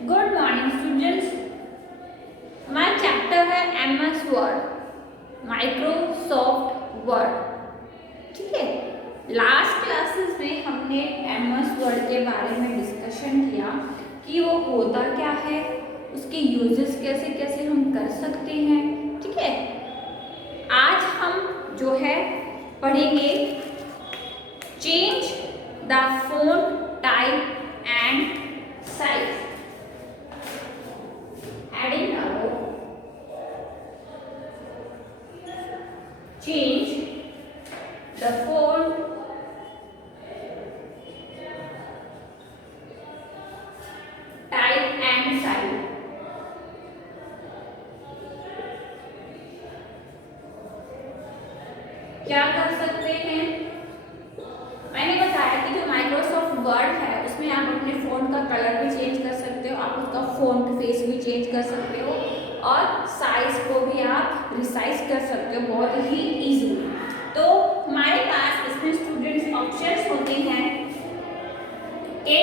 Good morning students. हमारा chapter है MS word, Microsoft word. ठीक है, लास्ट क्लासेस में हमने MS वर्ड के बारे में डिस्कशन किया कि वो होता क्या है, उसके यूजेस कैसे कैसे हम कर सकते हैं। ठीक है, आज हम जो है पढ़ेंगे change the phone type and size. Adding now, change the font type and size। क्या कर सकते हैं? मैंने बताया कि जो माइक्रोसॉफ्ट वर्ड है उसमें आप अपने फोन का कलर भी चेंज कर सकते हो, आप उसका फोंट फेस भी चेंज कर सकते हो और साइज को भी आप रिसाइज कर सकते हो बहुत ही इजीली। तो हमारे पास इसमें स्टूडेंट्स ऑप्शंस होते हैं कि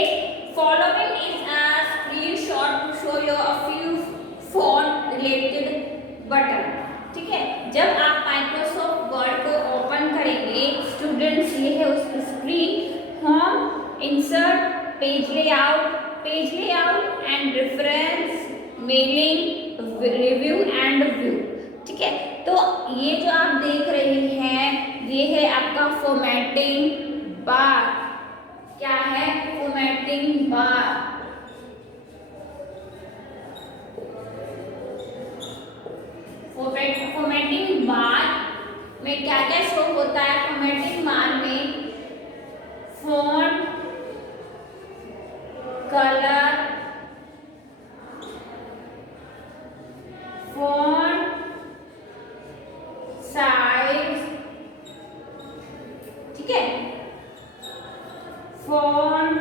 following is a screenshot to show you a few phone related button. ठीक है, जब आप माइक्रोसॉफ्ट वर्ड को ओपन करेंगे स्टूडेंट्स, ये है उसकी screen. Home, insert, page layout and reference, mailing, review and view. ठीक है, तो ये जो आप देख रहे हैं ये है आपका फॉर्मेटिंग बार। क्या है? Formatting bar. फॉर्मेटिंग बार में क्या क्या शो होता है? फॉर्मेटिंग बार में फॉन्ट, कलर, फॉन्ट साइज, ठीक है, फॉन्ट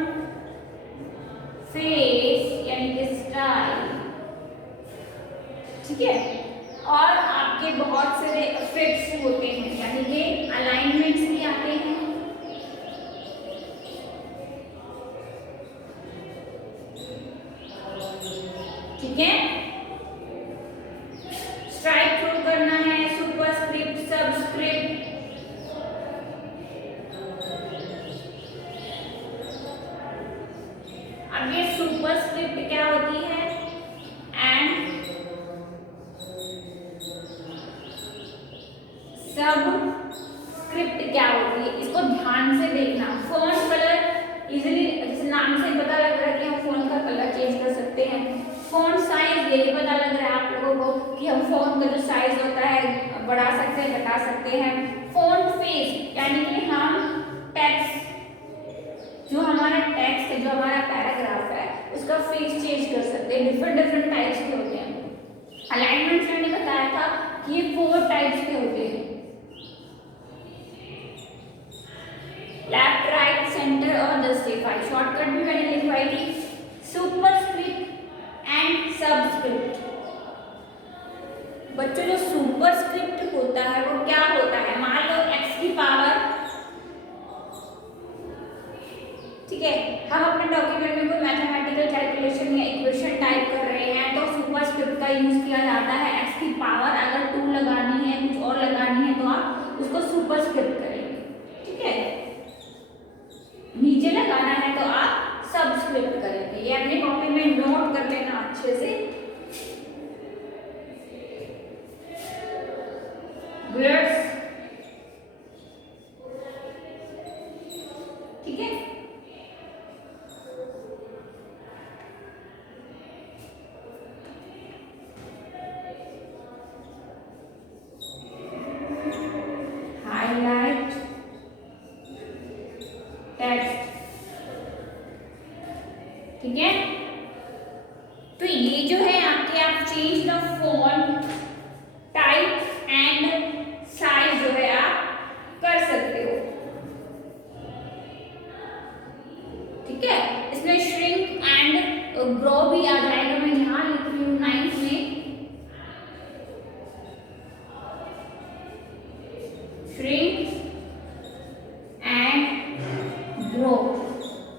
फेस यानी कि स्टाइल, ठीक है, और आपके बहुत सारे इफेक्ट्स होते हैं यानी कि अलाइनमेंट्स भी आते हैं। ठीक है, स्ट्राइक थ्रू करना है, सुपरस्क्रिप्ट, सबस्क्रिप्ट। अब ये सुपरस्क्रिप्ट क्या होती है एंड सबस्क्रिप्ट क्या होती है, इसको ध्यान से देखना। फॉन्ट कलर इजीली, जैसे नाम से पता लग रहा है कि हम फॉन्ट का कलर चेंज कर सकते हैं। फॉन्ट साइज, ये भी पता लग रहा है आप लोगों को कि हम फॉन्ट का जो साइज होता है बढ़ा सकते हैं, घटा सकते हैं। फॉन्ट फेस यानी कि हम टेक्स्ट, जो हमारा टेक्स्ट है, जो हमारा पैराग्राफ है, उसका फेस चेंज कर सकते हैं। डिफरेंट टाइप्स के होते हैं। अलाइनमेंट मैंने बताया था कि ये 4 टाइप्स के होते हैं, लेफ्ट, राइट, सेंटर और जस्टिफाई। शॉर्टकट भी मैंने लिखवाई थी। Superscript and subscript. बच्चों, जो सुपरस्क्रिप्ट होता है वो क्या होता है? मान लो x की पावर, ठीक है, हम अपने डॉक्यूमेंट में कोई मैथमेटिकल कैलकुलेशन या इक्वेशन टाइप कर रहे हैं तो सुपरस्क्रिप्ट का यूज किया जाता है। x की पावर अगर 2 लगानी है, कुछ और लगानी है तो आप उसको सुपरस्क्रिप्ट करेंगे। ठीक है, नीचे लगाना है तो आप सबस्क्रिप्ट करेंगे। ये अपने कॉपी में नोट कर लेना अच्छे से। वर्ड्स, ठीक है, हाईलाइट, टेक्स्ट, ठीक है। तो ये जो है आपके, आप change the font type and size जो है आप कर सकते हो। ठीक है, इसमें श्रिंक एंड ग्रो भी आ जाएगा। मैं यहाँ लिख रही हूँ 9th में, श्रिंक एंड ग्रो,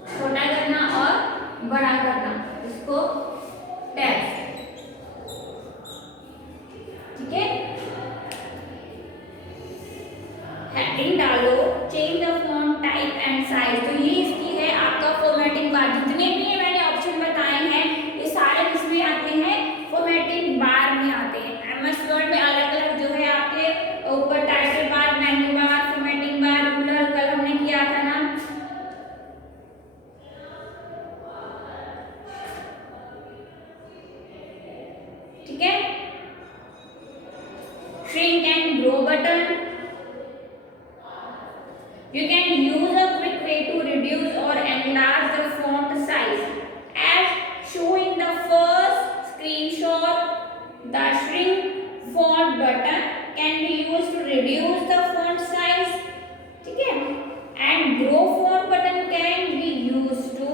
छोटा करना और बड़ा करना, इसको टेक्स्ट। ठीक है, हेडिंग डालो, change the font type and size. तो ये इसकी है आपका फॉर्मेटिंग बार। जितने भी ये मैंने ऑप्शन बताए हैं ये सारे किसमें आते हैं, फॉर्मेटिंग बार में आते हैं। एमएस वर्ड में अलग अलग जो है आपके ऊपर title bar, menu bar, formatting bar, ruler, कल हमने किया था ना। ठीक है, shrink and grow button. You can use a quick way to reduce or enlarge the font size. As shown in the first screenshot, the shrink font button can be used to reduce the font size. ठीक है, and grow font button can be used to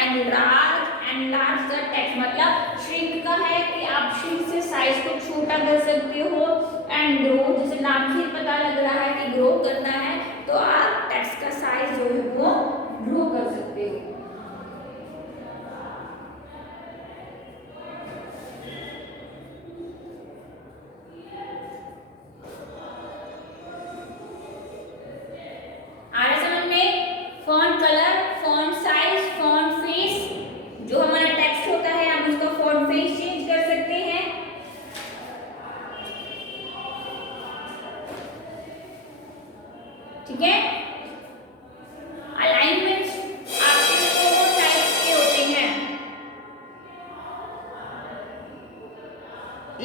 enlarge the text. मतलब shrink का है कि आप shrink से size को छोटा कर सकते हो, एंड ग्रो जैसे नाम से पता लग रहा है कि ग्रो करना है तो आप टेक्स्ट का साइज जो है वो ग्रो कर सकते हो। आ रहा समझ में? Font colour, font size, font face, जो हमारा टेक्स्ट होता है आप उसका फॉन्ट फेस चेंज कर सकते हैं। ठीक है, अलाइनमेंट्स आपके दो टाइप के होते हैं,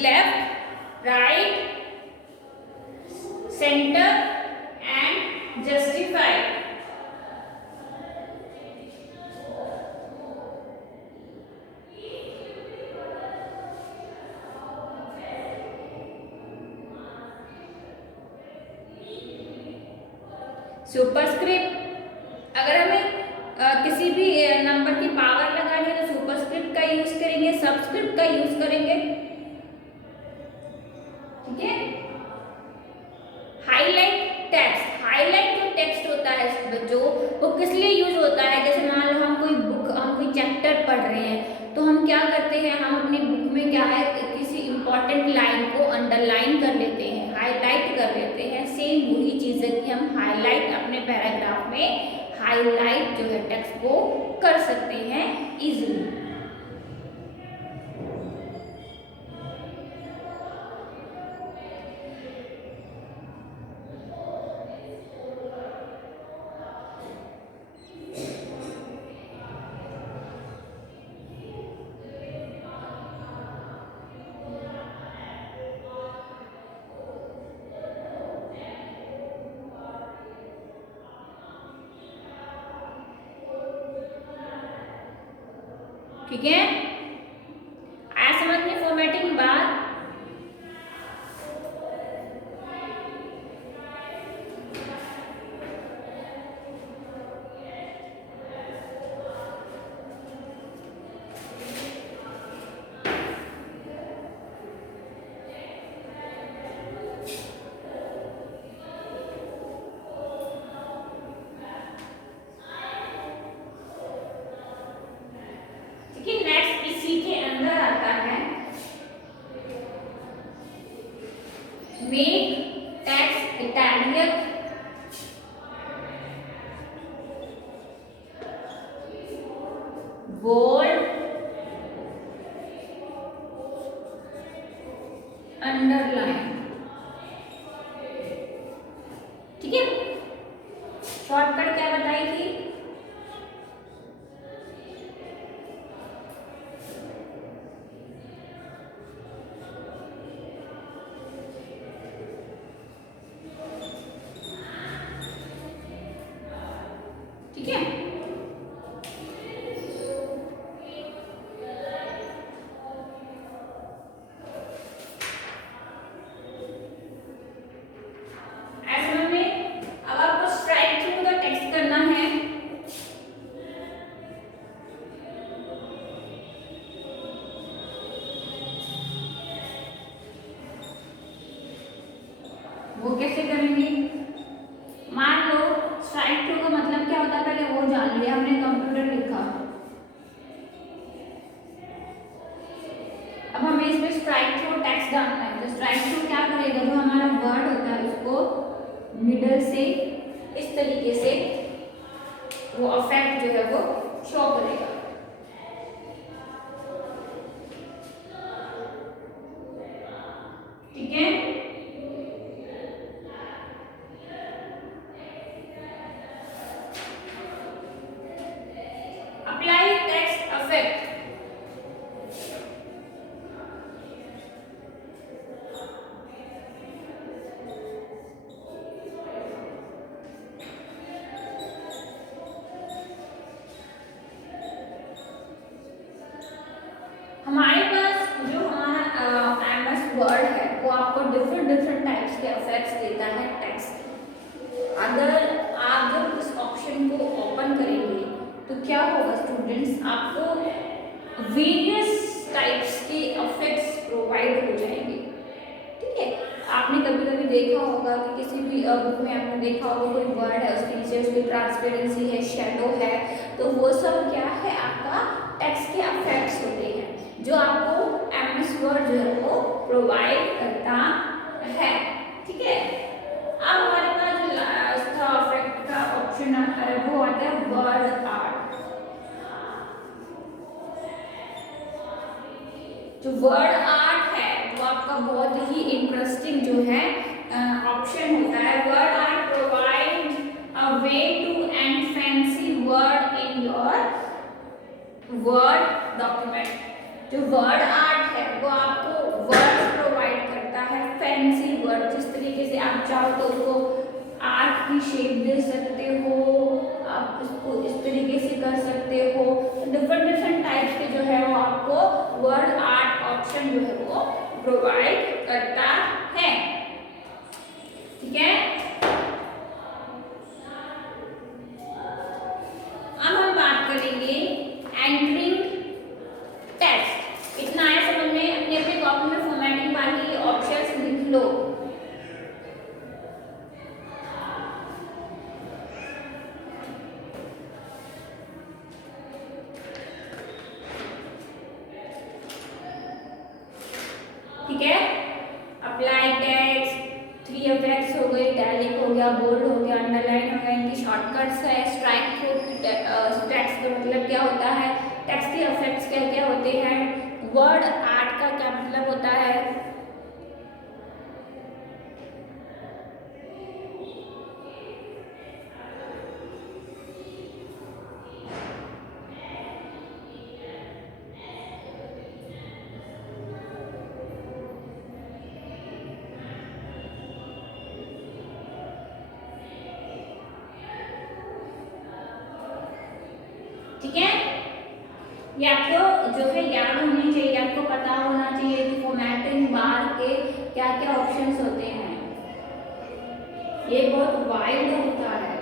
left, right, centre and justify. Superscript, अगर हमें किसी भी नंबर की पावर लगानी है तो सुपरस्क्रिप्ट का यूज करेंगे, सबस्क्रिप्ट का यूज करेंगे। ठीक है, हाईलाइट टेक्स्ट, हाईलाइट जो टेक्स्ट होता है जो वो किस लिए यूज होता है, जैसे मान लो हम कोई चैप्टर पढ़ रहे हैं तो हम क्या करते हैं, हम अपनी बुक में क्या है किसी इंपॉर्टेंट लाइन को अंडरलाइन कर लेते हैं, हाईलाइट कर लेते हैं। सेम वही चीज है कि हम हाईलाइट अपने पैराग्राफ में हाईलाइट जो है टेक्स्ट को कर सकते हैं इजीली। ठीक है, आया समझ में फॉर्मेटिंग बात? नेक्स्ट इसी के अंदर आता है make text italic, bold, underline. ठीक है, शॉर्टकट क्या बताई थी? ठीक है, ऐसे में अब आपको स्ट्राइक थ्रू द टेक्स्ट करना है। वो कैसे करेंगे? मान लो स्ट्राइक थ्रू का मतलब क्या होता है पहले वो जान लिया हमने, कंप्यूटर लिखा हमें इसमें स्ट्राइक थ्रू टेक्स्ट डालना है। तो स्ट्राइक थ्रू क्या करेगा, जो हमारा वर्ड होता है उसको मिडल से इस तरीके से वो अफेक्ट जो है वो शो करेगा। ठीक है, अप्लाई टेक्स्ट अफेक्ट। हमारे पास जो हमारा MS वर्ड है वो आपको डिफरेंट टाइप्स के इफेक्ट्स देता है टेक्स्ट। अगर आप जब इस ऑप्शन को ओपन करेंगे तो क्या होगा स्टूडेंट्स, आपको वेरियस टाइप्स के इफेक्ट्स प्रोवाइड हो जाएंगे। ठीक है, आपने कभी कभी देखा होगा कि किसी भी बुक में आपने देखा होगा कोई वर्ड है, उसके नीचे उसकी ट्रांसपेरेंसी है, शेडो है, तो वो सब क्या है, आपका टेक्स्ट के इफेक्ट्स होते हैं जो आपको MS वर्ड जो है वो प्रोवाइड करता है। ठीक है, अब हमारे पास जो लास्ट का इफेक्ट का ऑप्शन आता है वो आता है वर्ड आर्ट। जो वर्ड आर्ट है वो आपका बहुत ही इंटरेस्टिंग जो है ऑप्शन होता है। Word art provide a way to and fancy word in your word document. जो वर्ड आर्ट है वो आपको वर्ड प्रोवाइड करता है, फैंसी वर्ड, जिस तरीके से आप चाहो तो उसको आर्ट की शेप दे सकते हो, आप उसको इस तरीके से कर सकते हो। डिफरेंट टाइप्स के जो है वो आपको वर्ड आर्ट ऑप्शन जो है वो प्रोवाइड करता है। ठीक है, अब हम बात करेंगे एंटरिंग टेक्स्ट। इतना है समझ में, अपनी अपनी कॉपी में फॉर्मेटिंग वाली ऑप्शंस लिख लो। ठीक है, अप्लाई टेक्स्ट, 3 इफेक्ट्स हो गए, इटैलिक हो गया, बोल्ड हो गया, अंडरलाइन हो गया, इनकी शॉर्टकट्स है। स्ट्राइक थ्रू टेक्स्ट का मतलब क्या होता है, टेक्स्ट के इफेक्ट्स क्या क्या होते हैं, वर्ड आर्ट का क्या मतलब होता है। ठीक है, ये आपको जो है याद होनी चाहिए, आपको पता होना चाहिए कि फॉर्मेटिंग बार के क्या क्या ऑप्शंस होते हैं। ये बहुत वाइड होता है।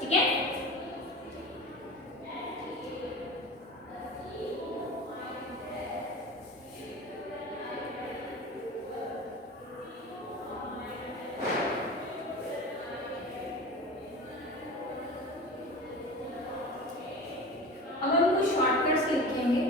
ठीक है, अब हम कुछ शॉर्टकट्स लिखेंगे।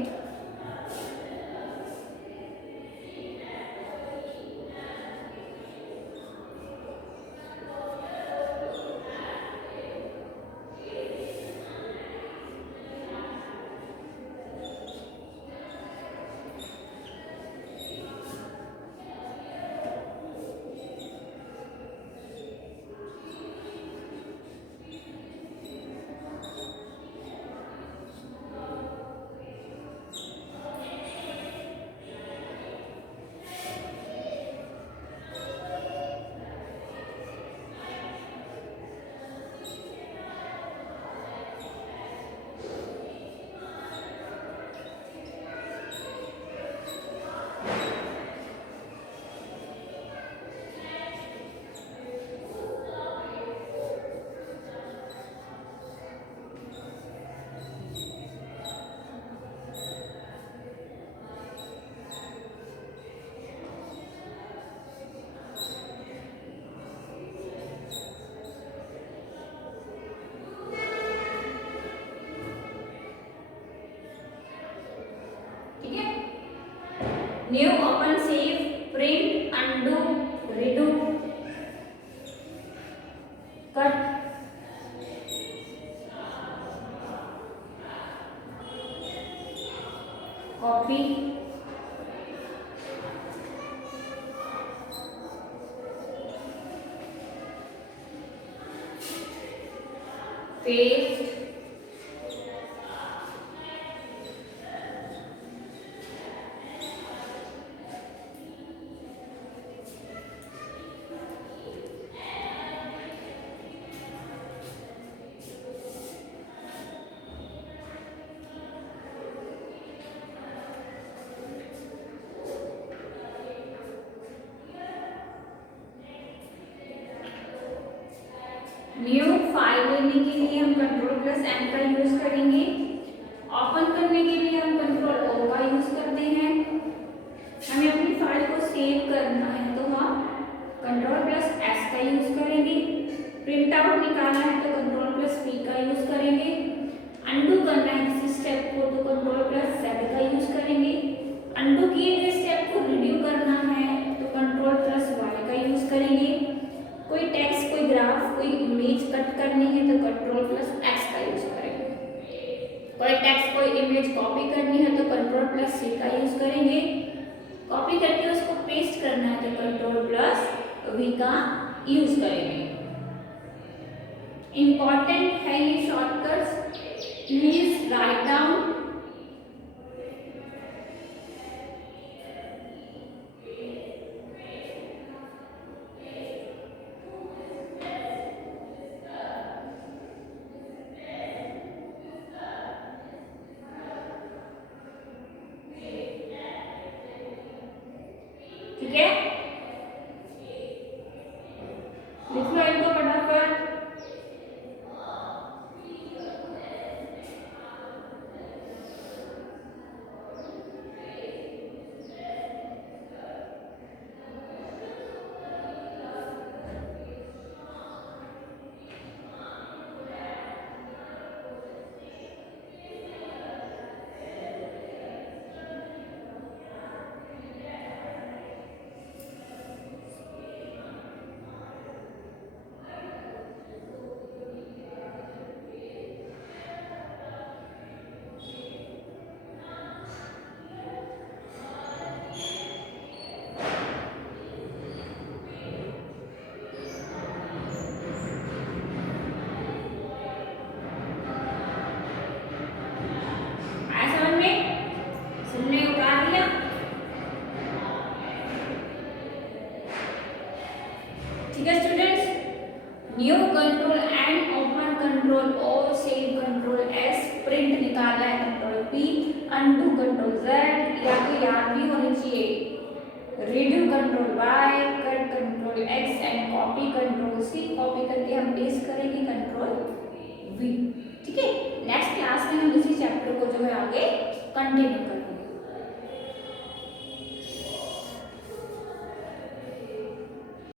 New, open, save, print, undo, redo, cut, copy, paste, new. File लेने के लिए हम कंट्रोल प्लस एन का यूज करेंगे। ओपन करने के लिए हम कंट्रोल ओ का यूज करते हैं। हमें अपनी फाइल को सेव करना है तो हम कंट्रोल प्लस एस का यूज करेंगे। प्रिंट आउट निकालना है तो कंट्रोल प्लस पी का यूज करेंगे। अनडू करना है किसी स्टेप को तो कंट्रोल प्लस जेड का यूज करेंगे। अनडू किए गए स्टेप को रिड्यू करना है तो कंट्रोल प्लस वाई का यूज करेंगे। कोई टेक्स्ट, कोई ग्राफ, कोई इमेज कट करनी है तो कंट्रोल प्लस एक्स का यूज करेंगे। कोई टेक्स्ट, कोई इमेज कॉपी करनी है तो कंट्रोल प्लस सी का यूज करेंगे। कॉपी करके उसको पेस्ट करना है तो कंट्रोल प्लस वी का यूज करेंगे। इंपॉर्टेंट है ये शॉर्टकट्स, प्लीज राइट डाउन। ठीक है, लिख लो इनको फटाफट। ठीक है students, new control and open control O, save control S, print निकाला है control P, undo control Z, या तो याद भी होनी चाहिए। Redo control Y, cut control X and copy control C. Copy करके हम पेस्ट करेंगे कंट्रोल वी। ठीक है, नेक्स्ट क्लास में हम इसी चैप्टर को जो है आगे कंटिन्यू करेंगे।